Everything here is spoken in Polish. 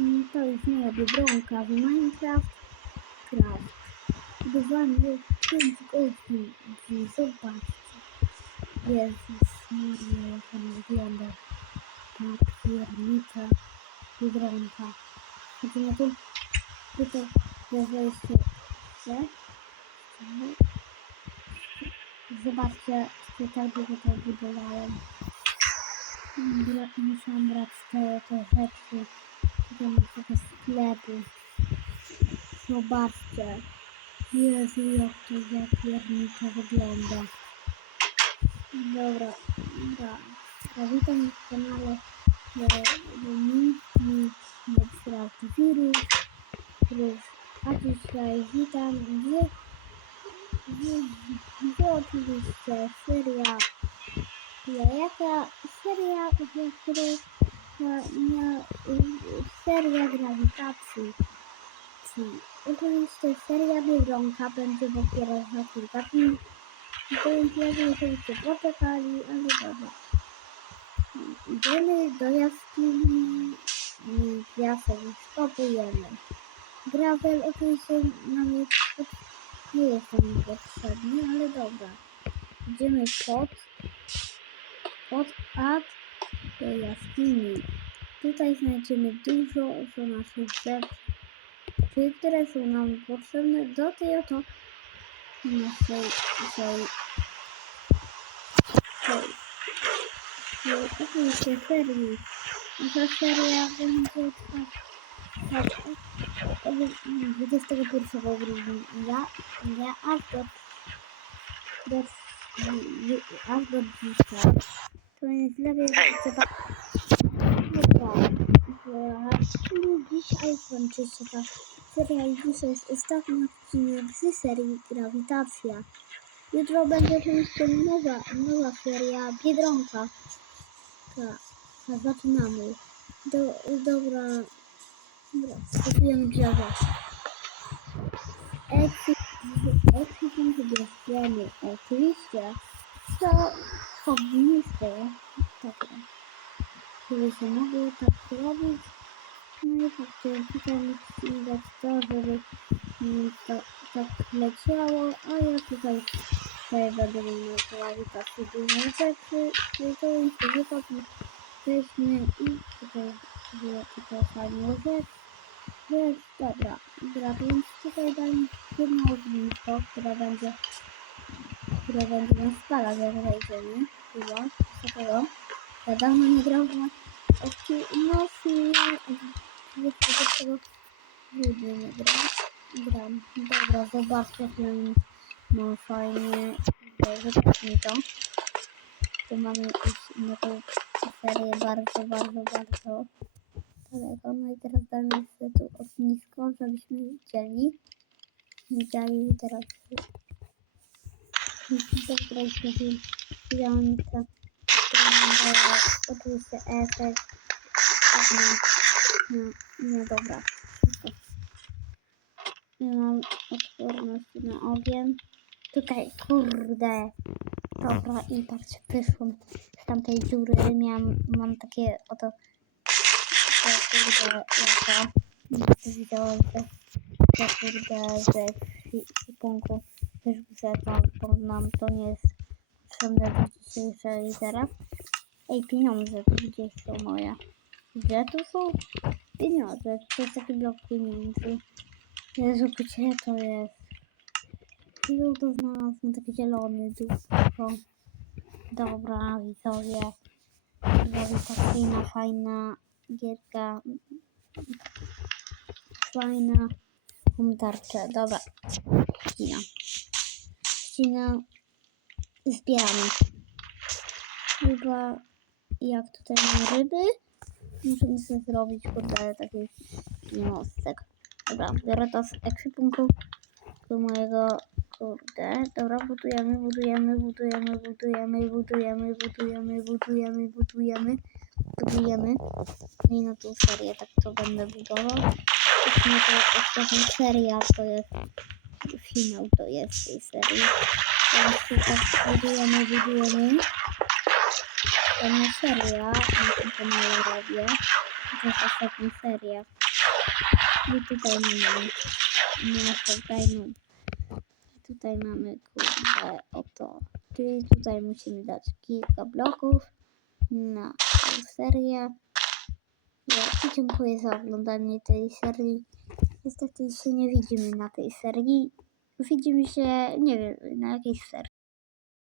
Mm, To jest moja biedronka w Minecraft. Craft. Budowany 5 godzin. Zobaczcie. Jezus Maria, jak ona wygląda. Ta piernica biedronka. Chodzimy tu. Tutaj jest wejście. Gdzie? Zobaczcie, tutaj długo tutaj budowałem. Musiałam brać te, te rzeczy. Mam takie sklepy. Zobaczcie. Jezu, jak to za piernicza wygląda. Dobra, dobra. A witam w kanale Mi Mi Medstrat Wirus. A dzisiaj witam w, w oczywiście seria jaka seria, w której ma, seria grawitacji. Ci- Oczywiście seria Biedronka będzie dopiero za kilka dni. Więc lepiej żebyście poczekali, ale dobra. Idziemy do jaskini i piasek skopujemy. Gravel oczywiście nam jest, nie jest nam potrzebny, ale dobra. Idziemy pod pod ad do jaskini. Tutaj znajdziemy dużo do naszych rzeczy, które są nam potrzebne do tej oto naszej, tej, tej, tej oczywiście serii. Nasza seria będzie trwać od 21 grudnia, nie, aż do, do, aż do dzisiaj. To jest lepiej, Hej. trzeba... Dobra, że dzisiaj kończy się ta seria i dzisiaj jest ostatni odcinek z serii Grawitacja. Jutro będzie jeszcze nowa, nowa seria Biedronka. Tak, tak, zaczynamy. Do, dobra, dobra, skupujemy drzewo. Ekwipunkt wybierzemy oczywiście to ognisty. Dobra. Żeby się mogło tak robić. No i faktycznie tutaj musi dać to, żeby to tak leciało, a ja tutaj tutaj będę miał grawitację dużo rzeczy, czyli to jest wypadnie weźmy i tutaj było tylko fajnie rzecz. Jest, dobra, dobra, więc tutaj dam jedno ognisko, które będzie które będzie nas spalać, jak wejdziemy. Chyba, co tego? Ja dawno nie 21 grudnia nie gram. Gram. Dobra, zobaczcie, mam no fajnie. Wypnij to. Tu mamy na tą serię bardzo, bardzo, bardzo daleko. No i teraz damy jeszcze tu ognisko, żebyśmy widzieli. Widzieli teraz Jeśli piątka, która oczywiście efekt. No, no, no dobra. Ja mam odporność na ogień. Tutaj, kurde. Dobra, i patrzcie, wyszłam z tamtej dziury. Miałam, mam takie oto, to kurde. Nie widziałam, że, że kurde, że w też że to, bo nam to nie jest potrzebne do dzisiejszej teraz. Ej, pieniądze, tu gdzieś są moje. Gdzie tu są pieniądze? To jest taki blok pieniędzy. Jezu, gdzie to jest? Ilu to znalazłem? Taki zielony dużo. Dobra, widzowie. Grawitacyjna, fajna gierka. Fajna. Mam tarczę. Dobra. Kina. Kina. Zbieramy. Chyba jak tutaj mam ryby, musimy sobie zrobić kurde taki mostek. Dobra, biorę to z ekwipunku do mojego kurde. Dobra, budujemy, budujemy, budujemy, budujemy, budujemy, budujemy, budujemy, budujemy, budujemy. No I na tą serię tak to będę budował. Sumie to ostatnia seria to jest finał to jest tej serii. Teraz tutaj budujemy, budujemy. To nie seria, na tym kanale robię. To jest ostatnia seria. I tutaj mamy monster diamond. I tutaj mamy kurde oto. Czyli tutaj musimy dać kilka bloków na tą serię. Ja dziękuję za oglądanie tej serii. Niestety się nie widzimy na tej serii. Widzimy się, nie wiem, na jakiejś serii.